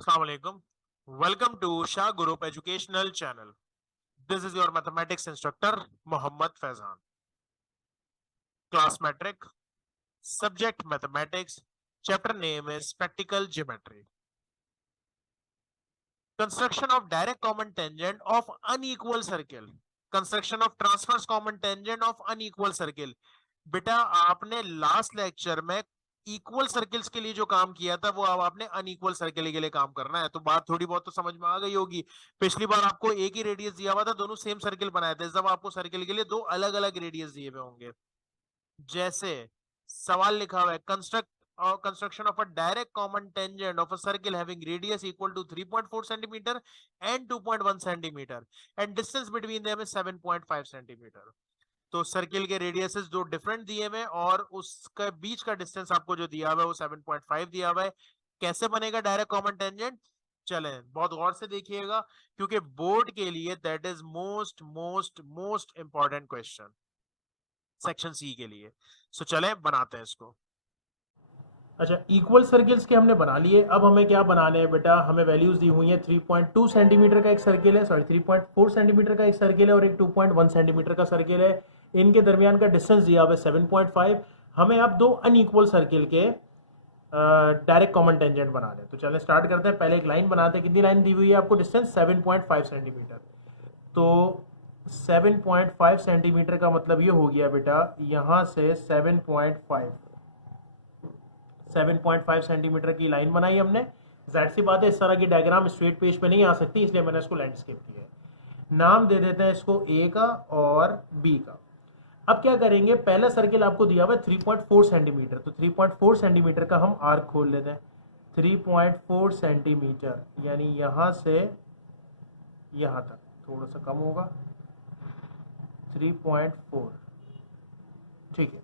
Assalamu alaikum. Welcome to Shah Group Educational Channel. This is your mathematics instructor Muhammad Faizan. Class metric, subject mathematics, chapter name is practical geometry. Construction of direct common tangent of unequal circle. Construction of transverse common tangent of unequal circle. बेटा आपने last lecture में equal circles के लिए जो काम किया था वो अब आपने अनइक्वल सर्कल के लिए काम करना है, तो बात थोड़ी बहुत तो समझ में आ गई होगी। पिछली बार आपको एक ही रेडियस दिया हुआ था, दोनों सेम सर्कल बनाए थे, जब आपको सर्कल के लिए दो अलग अलग रेडियस दिए हुए होंगे। जैसे सवाल लिखा हुआ है construction of a direct common tangent of a circle having radius equal to 3.4 centimeter and 2.1 centimeter and distance between them is 7.5 centimeter। तो सर्किल के रेडियसेस जो डिफरेंट दिए हुए और उसका बीच का डिस्टेंस आपको जो दिया हुआ है वो 7.5 दिया हुआ है। कैसे बनेगा डायरेक्ट कॉमन टेंजेंट, चलें बहुत गौर से देखिएगा क्योंकि बोर्ड के लिए that is most most most important question section C के लिए। सो चलें बनाते हैं इसको। अच्छा, इक्वल सर्किल्स के हमने बना लिए। अब हमें क्या बनाने हैं बेटा, हमें वैल्यूज दी हुई है 3.2 सेंटीमीटर का एक सर्किल है, सॉरी 3.4 सेंटीमीटर का एक सर्किल है और एक 2.1 सेंटीमीटर का सर्किल है। इनके दरमियान का डिस्टेंस दिया हुआ है 7.5। हमें अब दो अनइक्वल सर्किल के डायरेक्ट कॉमन टेंजेंट बना लें। तो चलें स्टार्ट करते हैं। पहले एक लाइन बनाते हैं। कितनी लाइन दी हुई है आपको, डिस्टेंस 7.5 सेंटीमीटर। तो 7.5 सेंटीमीटर का मतलब ये हो गया बेटा, यहां से 7.5 सेंटीमीटर की लाइन बनाई हमने। जाहिर सी बात है इस तरह की डायग्राम स्ट्रेट पेज पे नहीं आ सकती, इसलिए मैंने इसको लैंडस्केप किया है। नाम दे देते हैं इसको ए का और बी का। अब क्या करेंगे, पहला सर्किल आपको दिया हुआ है 3.4 सेंटीमीटर, तो 3.4 सेंटीमीटर का हम आर्क खोल लेते हैं। 3.4 सेंटीमीटर यानी यहां से यहां तक, थोड़ा सा कम होगा, 3.4, ठीक है।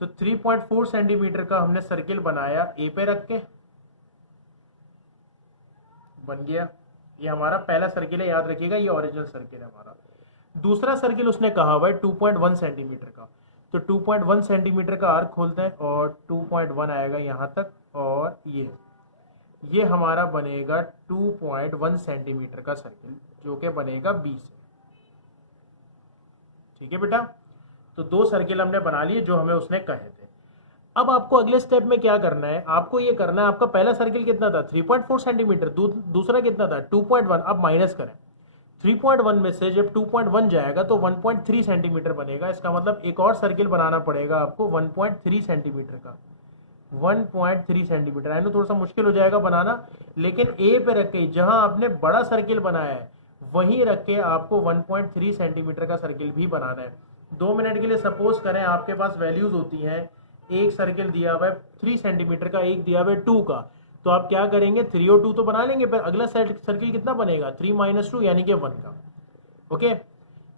तो 3.4 सेंटीमीटर का हमने सर्किल बनाया, ए पे रख के बन गया। ये हमारा पहला सर्किल है, याद रखिएगा ये ओरिजिनल सर्किल है हमारा। दूसरा सर्किल उसने कहा हुआ है 2.1 सेंटीमीटर का, तो 2.1 सेंटीमीटर का आर्क खोलते हैं और 2.1 आएगा यहां तक, और ये हमारा बनेगा 2.1 सेंटीमीटर का सर्किल जो कि बनेगा बी से। ठीक है बेटा, तो दो सर्किल हमने बना लिए जो हमें उसने कहे थे। अब आपको अगले स्टेप में क्या करना है, आपको ये करना है, आपका पहला सर्किल कितना था 3.4 सेंटीमीटर, दूसरा कितना था 2.1। अब माइनस करें, 3.1 में से जब 2.1 जाएगा तो 1.3 सेंटीमीटर बनेगा। इसका मतलब एक और सर्किल बनाना पड़ेगा आपको 1.3 सेंटीमीटर का। 1.3 सेंटीमीटर आई नो थोड़ा सा मुश्किल हो जाएगा बनाना, लेकिन ए पे रख के जहां आपने बड़ा सर्किल बनाया है वहीं रख के आपको 1.3 सेंटीमीटर का सर्किल भी बनाना है। 2 मिनट के लिए सपोज करें आपके पास वैल्यूज होती हैं, एक सर्किल दिया हुआ है 3 सेंटीमीटर का, एक दिया हुआ है 2 का, तो आप क्या करेंगे 3 और 2 तो बना लेंगे, पर अगला सर्किल कितना बनेगा 3 - 2 यानी कि 1 का। ओके,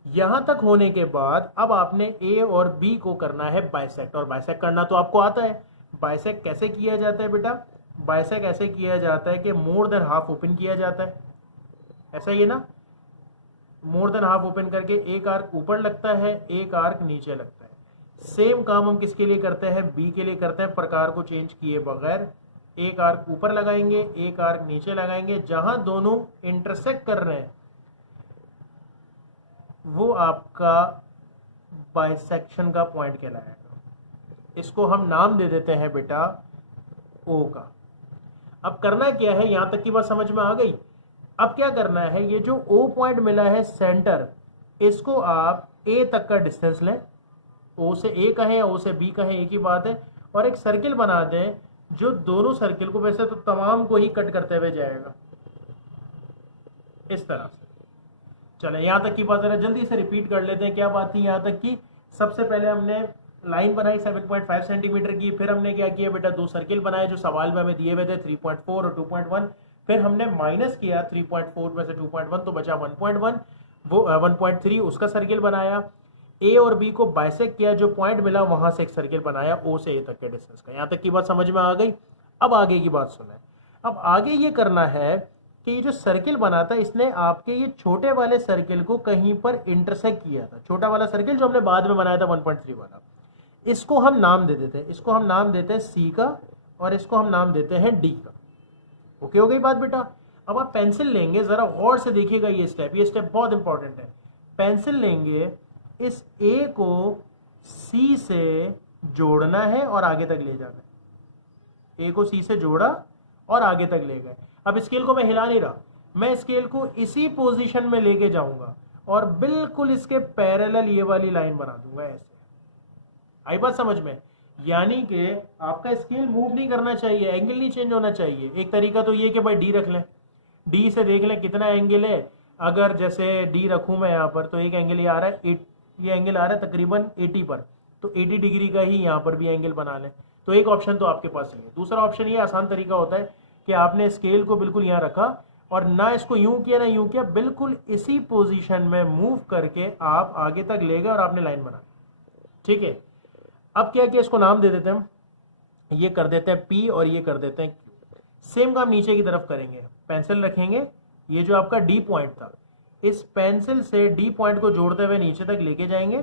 यहां तक होने के बाद अब आपने ए और बी को करना है बाइसेक्ट, और बाइसेक्ट करना तो आपको आता है। बाइसेक्ट कैसे किया जाता है बेटा, बाइसेक्ट ऐसे किया जाता है कि मोर देन हाफ ओपन किया जाता है, ऐसा ही है ना, मोर देन हाफ ओपन करके एक आर्क ऊपर लगता है, एक आर्क नीचे लगता है। सेम काम हम किसके लिए करते हैं, बी के लिए करते हैं, प्रकार को चेंज किए बगैर। एक आर्क ऊपर लगाएंगे, एक आर्क नीचे लगाएंगे, जहां दोनों इंटरसेक्ट कर रहे हैं वो आपका बाइसेक्शन का पॉइंट कहलाएगा। इसको हम नाम दे देते हैं बेटा ओ का। अब करना क्या है, यहां तक की बात समझ में आ गई। अब क्या करना है, ये जो ओ पॉइंट मिला है सेंटर, इसको आप ए तक का डिस्टेंस लें, ओ से ए कहें ओ से बी कहें एक ही बात है, और एक सर्किल बना दें जो दोनों सर्किल को, वैसे तो तमाम को ही कट करते हुए जाएगा इस तरह से। चले यहां तक की बात जरा जल्दी से रिपीट कर लेते हैं। क्या बात थी यहां तक की, सबसे पहले हमने लाइन बनाई 7.5 सेंटीमीटर की, फिर हमने क्या किया बेटा, दो सर्किल बनाए जो सवाल में हमें दिए हुए थे 3.4 और 2.1, फिर हमने माइनस किया 3.4 में से 2.1 तो बचा 1.1, वो 1.3 उसका सर्किल बनाया। ए और बी को बाइसेक्ट किया, जो पॉइंट मिला वहां से एक सर्किल बनाया ओ से ए तक के डिस्टेंस का। यहां तक की बात समझ में आ गई। अब आगे की बात सुने। अब आगे ये करना है कि ये जो सर्किल बना था इसने आपके ये छोटे वाले सर्किल को कहीं पर इंटरसेक्ट किया था। छोटा वाला सर्किल जो हमने बाद में बनाया था 1.3 वाला, इसको हम नाम दे देते हैं, इसको हम नाम देते हैं सी का और इसको हम नाम देते हैं डी का। ओके हो गई बात बेटा। अब आप पेंसिल लेंगे, जरा गौर से देखिएगा ये स्टेप बहुत इंपॉर्टेंट है। पेंसिल लेंगे, इस ए को सी से जोड़ना है और आगे तक ले जाना है। ए को सी से जोड़ा और आगे तक ले गए। अब स्केल को मैं हिला नहीं रहा, मैं स्केल को इसी पोजीशन में लेके जाऊंगा और बिल्कुल इसके पैरेलल ये वाली लाइन बना दूंगा ऐसे। आई बात समझ में? यानी कि आपका स्केल मूव नहीं करना चाहिए, एंगल नहीं चेंज होना चाहिए। एक तरीका तो ये कि भाई डी रख लें, डी से देख लें कितना एंगल है। अगर जैसे डी रखूं मैं यहाँ पर, तो एक एंगल ये आ रहा है ये एंगल आ रहा है तकरीबन 80 पर, तो 80 डिग्री का ही यहाँ पर भी एंगल बना लें। तो एक ऑप्शन तो आपके पास ही है। दूसरा ऑप्शन ये आसान तरीका होता है कि आपने स्केल को बिल्कुल यहाँ रखा और ना इसको यूं किया ना यूं किया, बिल्कुल इसी पोजीशन में मूव करके आप आगे तक ले गए और आपने लाइन बना। ठीक है, अब क्या किया, इसको नाम दे देते हैं हम, ये कर देते हैं P और ये कर देते हैं Q। सेम काम नीचे की तरफ करेंगे, पेंसिल रखेंगे, ये जो आपका D पॉइंट था, इस पेंसिल से D पॉइंट को जोड़ते हुए नीचे तक लेके जाएंगे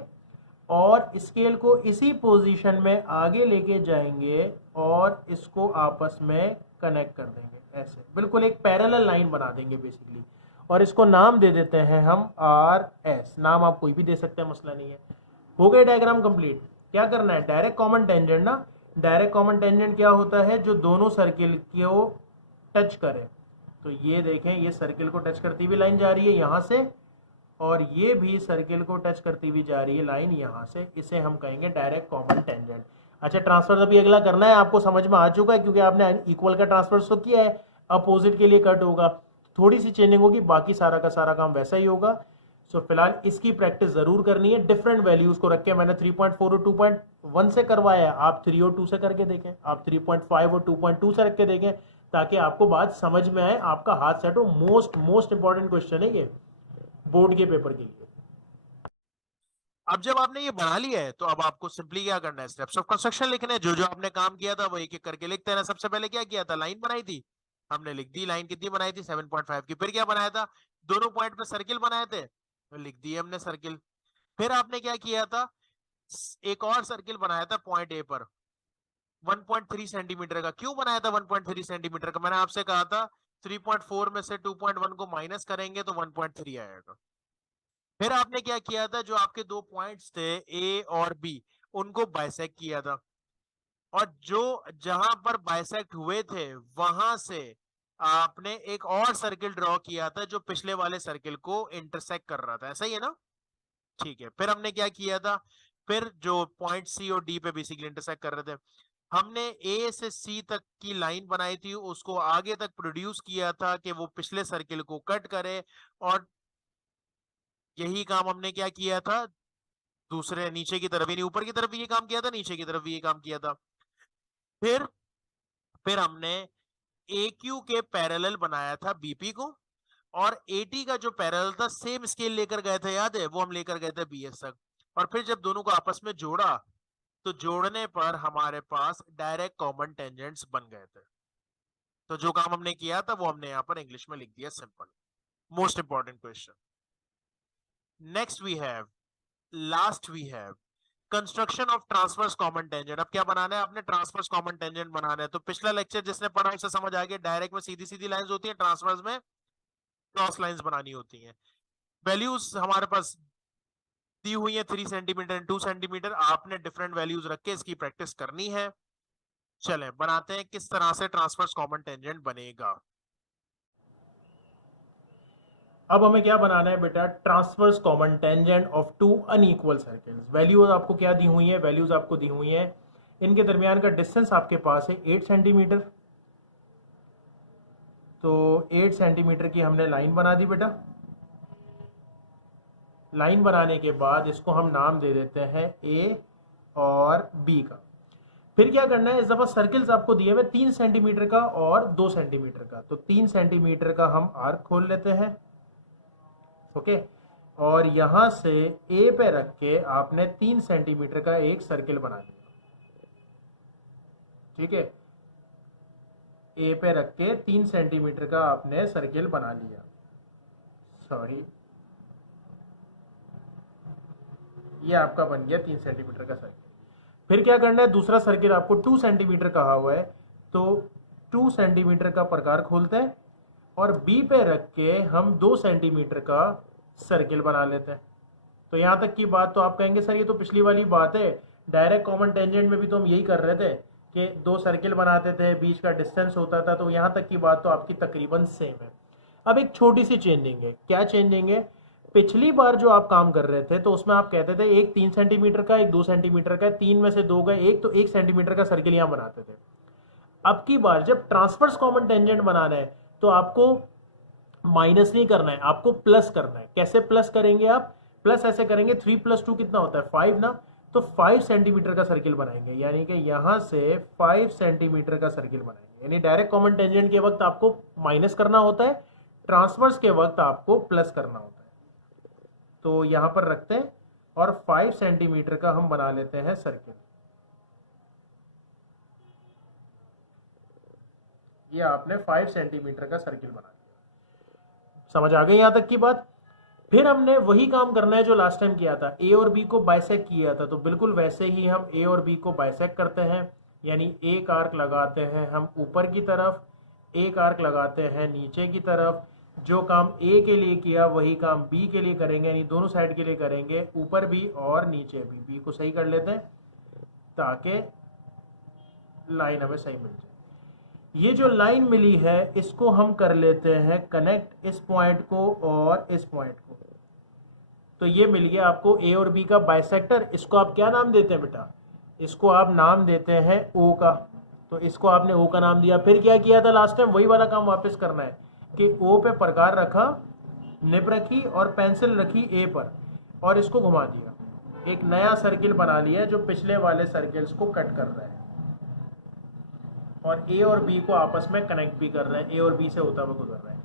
और स्केल को इसी पोजीशन में आगे लेके जाएंगे और इसको आपस में कनेक्ट कर देंगे ऐसे, बिल्कुल एक पैरेलल लाइन बना देंगे बेसिकली। और इसको नाम दे देते हैं हम RS। नाम आप कोई भी दे सकते हैं, मसला नहीं है। हो गए डायग्राम कंप्लीट। क्या करना है, डायरेक्ट कॉमन टेंजेंट ना, डायरेक्ट कॉमन टेंजेंट क्या होता है, जो दोनों सर्किल को टच करे। तो ये देखें, ये सर्किल को टच करती हुई लाइन जा रही है यहाँ से और ये भी सर्किल को टच करती हुई जा रही है लाइन यहाँ से, इसे हम कहेंगे डायरेक्ट कॉमन टेंजेंट। अच्छा, ट्रांसफर अभी अगला करना है, आपको समझ में आ चुका है क्योंकि आपने इक्वल का ट्रांसफर तो किया है, अपोजिट के लिए कट होगा, थोड़ी सी चेंजिंग होगी, बाकी सारा का सारा काम वैसा ही होगा। सो फिलहाल इसकी प्रैक्टिस जरूर करनी है। डिफरेंट वैल्यूज को रख के मैंने 3.4 और 2.1 से करवाया है, आप 3 और 2 से करके देखें, आप 3.5 और 2.2 से रख के देखें ताकि आपको बात समझ में आए, आपका हाथ सेट हो। मोस्ट इंपॉर्टेंट क्वेश्चन है ये बोर्ड के पेपर के लिए। अब जब आपने ये बना लिया है तो अब आपको सिंपली क्या करना है, स्टेप्स ऑफ कंस्ट्रक्शन लिखने हैं। जो जो आपने काम किया था वो एक एक करके लिखते हैं ना। सबसे पहले क्या किया था, लाइन बनाई थी, हमने लिख दी। लाइन कितनी बनाई थी, 7.5 की। फिर क्या बनाया था, दोनों पॉइंट पे सर्किल बनाए थे, तो लिख दिए हमने सर्किल। फिर आपने क्या किया था, एक और सर्किल बनाया था पॉइंट ए पर 1.3 सेंटीमीटर का। क्यों बनाया था 1.3 सेंटीमीटर का, मैंने आपसे कहा था 3.4 में से 2.1 को माइनस करेंगे तो 1.3 आएगा। फिर आपने क्या किया था, जो आपके दो पॉइंट्स थे ए और बी, उनको बाइसेक्ट किया था, और जो जहां पर बाइसेक्ट हुए थे वहां से आपने एक और सर्किल ड्रॉ किया था जो पिछले वाले सर्किल को इंटरसेक्ट कर रहा था। ऐसा ही है ना? ठीक है। फिर हमने क्या किया था, फिर जो पॉइंट सी और डी पे बेसिकली इंटरसेक्ट कर रहे थे, हमने ए से सी तक की लाइन बनाई थी, उसको आगे तक प्रोड्यूस किया था कि वो पिछले सर्किल को कट करे। और यही काम हमने क्या किया था, दूसरे नीचे की तरफ, यानी ऊपर की तरफ भी ये काम किया था, नीचे की तरफ भी ये काम किया था। फिर फिर हमने ए क्यू के पैरेलल बनाया था बीपी को, और एटी का जो पैरेलल था सेम स्केल लेकर गए थे, याद है, वो हम लेकर गए थे बीएस तक। और फिर जब दोनों को आपस में जोड़ा तो जोड़ने पर हमारे पास डायरेक्ट कॉमन टेंजेंट्स बन गए थे। तो जो काम हमने किया था वो हमने यहाँ पर इंग्लिश में लिख दिया, simple. Most important question. Next we have, last we have construction of transverse common tangent. अब क्या बनाना है, आपने ट्रांसवर्स कॉमन टेंजेंट बनाना है। तो पिछला लेक्चर जिसने पढ़ा उसे समझ आ गया, डायरेक्ट में सीधी सीधी लाइंस होती है, ट्रांसवर्स में क्रॉस लाइंस बनानी होती हैं। वैल्यूज हमारे पास दी हुई है 3 सेंटीमीटर एंड 2 सेंटीमीटर, आपने डिफरेंट वैल्यूज रख के इसकी प्रैक्टिस करनी है। चलें बनाते हैं किस तरह से ट्रांसवर्स कॉमन टेंजेंट बनेगा। अब हमें क्या बनाना है बेटा, transverse common tangent of two unequal circles. Values आपको क्या दी हुई है, वैल्यूज आपको दी हुई है, इनके दरमियान का डिस्टेंस आपके पास है 8 सेंटीमीटर। तो 8 सेंटीमीटर की हमने लाइन बना दी बेटा। लाइन बनाने के बाद इसको हम नाम दे देते हैं ए और बी का। फिर क्या करना है, इस दफा सर्किल्स आपको दिए हुए 3 सेंटीमीटर का और 2 सेंटीमीटर का। तो 3 सेंटीमीटर का हम आर्क खोल लेते हैं, ओके। और यहां से ए पे रख के आपने 3 सेंटीमीटर का एक सर्किल बना लिया, ठीक है। ए पे रख के 3 सेंटीमीटर का आपने सर्किल बना लिया, सॉरी, ये आपका बन गया 3 सेंटीमीटर का सर्किल। फिर क्या करना है, दूसरा सर्किल आपको 2 सेंटीमीटर कहा हुआ है, तो 2 सेंटीमीटर का प्रकार खोलते हैं और बी पे रख के हम 2 सेंटीमीटर का सर्किल बना लेते हैं। तो यहाँ तक की बात तो आप कहेंगे सर ये तो पिछली वाली बात है, डायरेक्ट कॉमन टेंजेंट में भी तो हम यही कर रहे थे कि 2 सर्किल बनाते थे, बीच का डिस्टेंस होता था, तो यहाँ तक की बात तो आपकी तकरीबन सेम है। अब एक छोटी सी चेंजिंग है। क्या चेंजिंग है? पिछली बार जो आप काम कर रहे थे तो उसमें आप कहते थे एक 3 सेंटीमीटर का, एक 2 सेंटीमीटर का, 3 में से 2 का एक, तो 1 सेंटीमीटर का सर्किल यहाँ बनाते थे। अब की बार जब ट्रांसवर्स कॉमन टेंजेंट बनाना है तो आपको माइनस नहीं करना है, आपको प्लस करना है। कैसे प्लस करेंगे आप? प्लस ऐसे करेंगे, 3 + 2 कितना होता है? 5 ना। तो 5 सेंटीमीटर का सर्किल बनाएंगे, यानी कि यहां से 5 सेंटीमीटर का सर्किल बनाएंगे। यानी डायरेक्ट कॉमन टेंजेंट के वक्त आपको माइनस करना होता है, ट्रांसवर्स के वक्त आपको प्लस करना होता है। तो यहां पर रखते हैं और 5 सेंटीमीटर का हम बना लेते हैं सर्किल। ये आपने 5 सेंटीमीटर का सर्किल बना दिया। समझ आ गई यहां तक की बात? फिर हमने वही काम करना है जो लास्ट टाइम किया था, ए और बी को बाइसेक्ट किया था, तो बिल्कुल वैसे ही हम ए और बी को बाइसेक्ट करते हैं। यानी एक आर्क लगाते हैं हम ऊपर की तरफ, एक आर्क लगाते हैं नीचे की तरफ। जो काम ए के लिए किया वही काम बी के लिए करेंगे, यानी दोनों साइड के लिए करेंगे, ऊपर भी और नीचे भी। बी को सही कर लेते हैं ताकि लाइन हमें सही मिल जाए। ये जो लाइन मिली है इसको हम कर लेते हैं कनेक्ट, इस पॉइंट को और इस पॉइंट को। तो ये मिल गया आपको ए और बी का बाइसेक्टर। इसको आप क्या नाम देते हैं बेटा? इसको आप नाम देते हैं ओ का। तो इसको आपने ओ का नाम दिया। फिर क्या किया था लास्ट टाइम? वही वाला काम वापस करना है कि ओ पे प्रकार रखा, निब रखी और पेंसिल रखी ए पर, और इसको घुमा दिया। एक नया सर्किल बना लिया जो पिछले वाले सर्किल्स को कट कर रहा है और ए और बी को आपस में कनेक्ट भी कर रहे हैं, ए और बी से होता हुआ गुजर रहा है।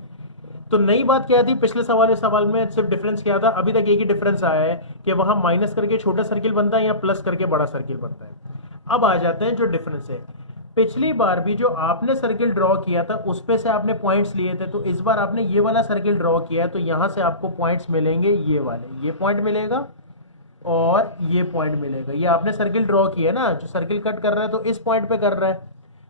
तो नई बात क्या थी? पिछले सवाल में सिर्फ डिफरेंस क्या था? अभी तक एक ही डिफरेंस आया है कि वहां माइनस करके छोटा सर्किल बनता है या प्लस करके बड़ा सर्किल बनता है। अब आ जाते हैं जो डिफरेंस है। पिछली बार भी जो आपने सर्किल ड्रॉ किया था उस पे से आपने पॉइंट्स लिए थे, तो इस बार आपने ये वाला सर्किल ड्रॉ किया है, तो यहां से आपको पॉइंट्स मिलेंगे ये वाले, ये पॉइंट मिलेगा और ये पॉइंट मिलेगा। ये आपने सर्किल ड्रॉ किया ना, जो सर्किल कट कर रहा है तो इस पॉइंट पे कर रहा है,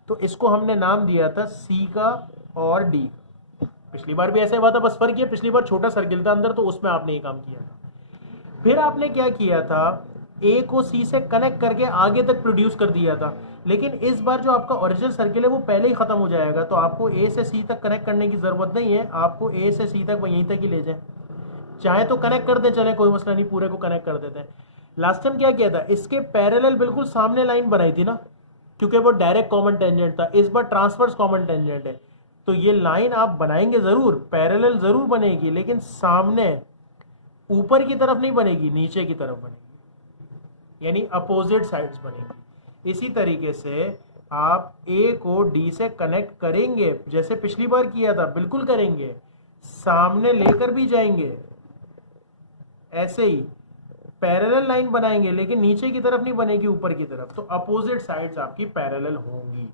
तो इसको हमने नाम दिया था सी का और डी का। पिछली बार भी ऐसा हुआ था, बस फर्क ये पिछली बार छोटा सर्किल था अंदर, तो उसमें आपने ये काम किया था। फिर आपने क्या किया था? ए को सी से कनेक्ट करके आगे तक प्रोड्यूस कर दिया था, लेकिन इस बार जो आपका ओरिजिनल सर्किल है वो पहले ही खत्म हो जाएगा, तो आपको ए से सी तक कनेक्ट करने की जरूरत नहीं है। आपको ए से सी तक वहीं तक ही ले जाए, चाहे तो कनेक्ट कर दे, चले कोई मसला नहीं, पूरे को कनेक्ट कर देते हैं। लास्ट टाइम क्या किया था? इसके पैरेलल बिल्कुल सामने लाइन बनाई थी ना, क्योंकि वो डायरेक्ट कॉमन टेंजेंट था। इस बार ट्रांसवर्स कॉमन टेंजेंट है, तो ये लाइन आप बनाएंगे जरूर, पैरेलल जरूर बनेगी, लेकिन सामने ऊपर की तरफ नहीं बनेगी, नीचे की तरफ बनेगी, यानी अपोजिट साइड्स बनेगी। इसी तरीके से आप ए को डी से कनेक्ट करेंगे जैसे पिछली बार किया था, बिल्कुल करेंगे, सामने लेकर भी जाएंगे, ऐसे ही पैरेलल लाइन बनाएंगे, लेकिन नीचे की तरफ नहीं बनेगी, ऊपर की तरफ। तो अपोजिट साइड्स आपकी पैरेलल होंगी।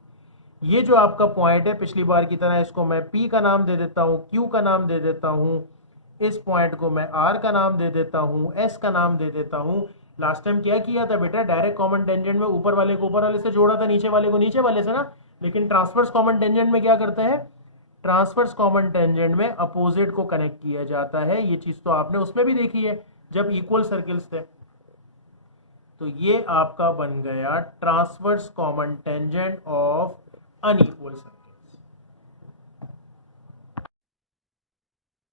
ये जो आपका पॉइंट है पिछली बार की तरह, इसको मैं P का नाम दे देता हूं, Q का नाम दे देता हूं, इस पॉइंट को मैं R का नाम दे देता हूं, S का नाम दे देता हूं। लास्ट टाइम क्या किया था बेटा? डायरेक्ट कॉमन टेंजेंट में ऊपर वाले को ऊपर वाले से जोड़ा था, नीचे वाले को नीचे वाले से ना। लेकिन ट्रांसवर्स कॉमन टेंजेंट में क्या करते हैं? ट्रांसवर्स कॉमन टेंजेंट में अपोजिट को कनेक्ट किया जाता है। ये चीज तो आपने उसमें भी देखी है जब इक्वल सर्किल्स थे। तो ये आपका बन गया transverse common tangent of unequal circles.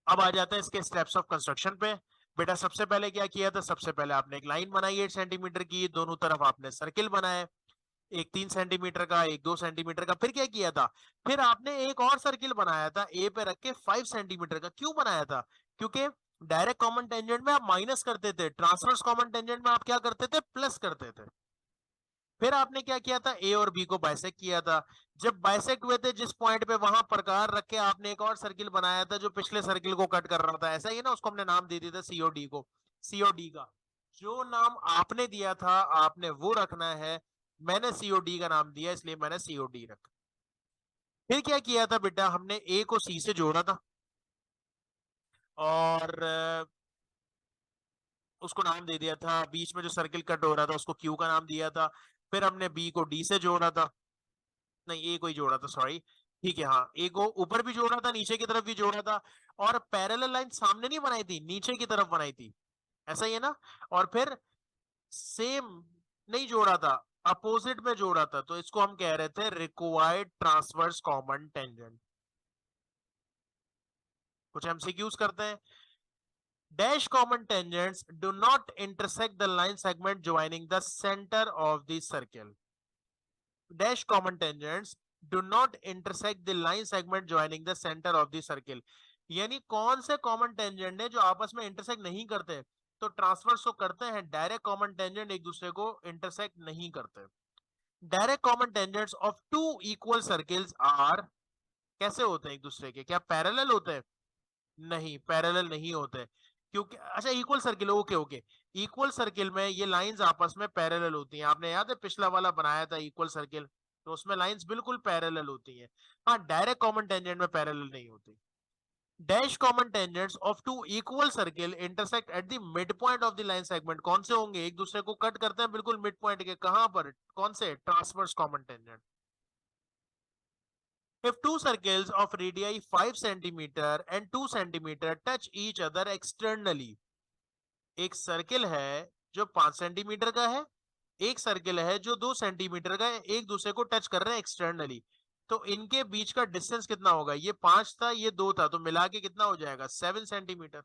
अब आ जाते हैं इसके स्टेप्स ऑफ कंस्ट्रक्शन पे। बेटा सबसे पहले क्या किया था? सबसे पहले आपने एक लाइन बनाई 8 सेंटीमीटर की, दोनों तरफ आपने सर्किल बनाए, एक 3 सेंटीमीटर का, एक 2 सेंटीमीटर का। फिर क्या किया था? फिर आपने एक और सर्किल बनाया था ए पे रख के 5 सेंटीमीटर का। क्यों बनाया था? क्योंकि डायरेक्ट कॉमन टेंजेंट में आप माइनस करते थे, ट्रांसवर्स कॉमन टेंजेंट में आप क्या करते थे? प्लस करते थे। फिर आपने क्या किया था? ए और बी को बाइसेक्ट किया था। जब बाइसेक्ट हुए थे जिस पॉइंट पे, वहां प्रकार रख के आपने एक और सर्किल बनाया था जो पिछले सर्किल को कट कर रहा था। ऐसा ही ना, उसको हमने नाम दे दिया था सीओडी को। सीओडी का जो नाम आपने दिया था आपने वो रखना है। मैंने सीओडी का नाम दिया इसलिए मैंने सीओडी रखा। फिर क्या किया था बेटा? हमने ए को सी से जोड़ा था और उसको नाम दे दिया था। बीच में जो सर्किल कट हो रहा था उसको क्यू का नाम दिया था। फिर हमने बी को डी से जोड़ा था, नहीं ए को ही जोड़ा था, सॉरी। ठीक है, हाँ, एक वो ऊपर भी जोड़ा था, नीचे की तरफ भी जोड़ा था, और पैरेलल लाइन सामने नहीं बनाई थी, नीचे की तरफ बनाई थी, ऐसा ही है ना। और फिर सेम नहीं जोड़ा था, अपोजिट में जोड़ा था, तो इसको हम कह रहे थे रिक्वायर्ड ट्रांसवर्स कॉमन टेंजेंट। कुछ एमसीक्यूज करते हैं। Dash common tangents do not intersect the line segment joining the centre of the circle. Dash common tangents do not intersect the line segment joining the centre of the circle. यानी कौन से common tangent है जो आपस में intersect नहीं करते। तो ट्रांसवर्स तो करते हैं, डायरेक्ट कॉमन टेंजेंट एक दूसरे को इंटरसेक्ट नहीं करते। Direct common tangents of two equal circles are, कैसे होते हैं एक दूसरे के, क्या पैरेलल होते हैं? नहीं, पैरेलल नहीं होते, क्योंकि अच्छा equal circle, okay okay, equal circle में ये लाइंस आपस में पैरेलल होती हैं। आपने याद है पिछला वाला बनाया था इक्वल सर्किल, तो उसमें लाइंस बिल्कुल पैरेलल होती हैं। हाँ, डायरेक्ट कॉमन टेंजेंट में पैरेलल नहीं होती। Dash common tangents of two equal circle intersect at the mid point of the line segment, कौन से होंगे? एक दूसरे को कट करते हैं बिल्कुल मिड पॉइंट के, कहां पर, कौन से? Transverse common tangent. If two circles of radii 5 centimeter and 2 centimeter touch each other externally, एक सर्किल है जो 5 सेंटीमीटर का है, एक सर्किल है जो 2 सेंटीमीटर का है, एक दूसरे को टच कर रहे हैं एक्सटर्नली, तो इनके बीच का डिस्टेंस कितना होगा? ये 5 था, ये 2 था, तो मिला के कितना हो जाएगा? 7 सेंटीमीटर।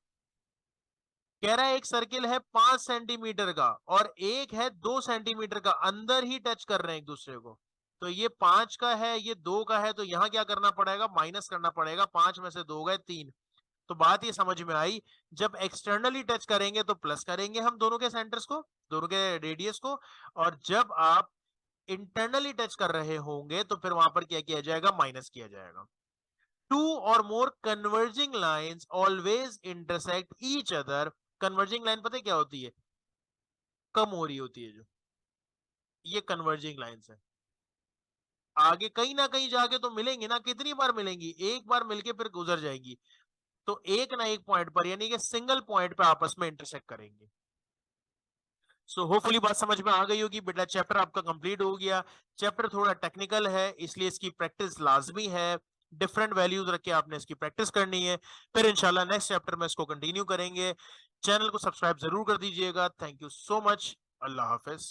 कह रहा है एक सर्किल है 5 सेंटीमीटर का और एक है 2 सेंटीमीटर का, अंदर ही टच कर रहे हैं एक दूसरे को, तो ये 5 का है, ये 2 का है, तो यहां क्या करना पड़ेगा? माइनस करना पड़ेगा, 5 में से 2 गए 3। तो बात ये समझ में आई, जब एक्सटर्नली टच करेंगे तो प्लस करेंगे हम दोनों के सेंटर्स को, दोनों के रेडियस को, और जब आप इंटरनली टच कर रहे होंगे तो फिर वहां पर क्या किया जाएगा? माइनस किया जाएगा। टू और more converging lines always intersect each other. Converging line पता है क्या होती है? कम हो रही होती है जो, ये कन्वर्जिंग लाइंस है। आगे कहीं ना कहीं जाके तो मिलेंगी ना, कितनी बार मिलेंगी? एक बार मिलके फिर गुजर जाएंगी, तो एक ना एक पॉइंट पर, यानी कि सिंगल पॉइंट पे आपस में इंटरसेक्ट करेंगे। सो होपफुली बात समझ में आ गई होगी बेटा। चैप्टर आपका कंप्लीट हो गया। चैप्टर थोड़ा टेक्निकल है, इसलिए इसकी प्रैक्टिस लाजमी है। डिफरेंट वैल्यूज रख के आपने इसकी प्रैक्टिस करनी है। फिर इंशाल्लाह नेक्स्ट चैप्टर में इसको कंटिन्यू करेंगे। चैनल को सब्सक्राइब जरूर कर दीजिएगा। Thank you so much. Allah Hafiz.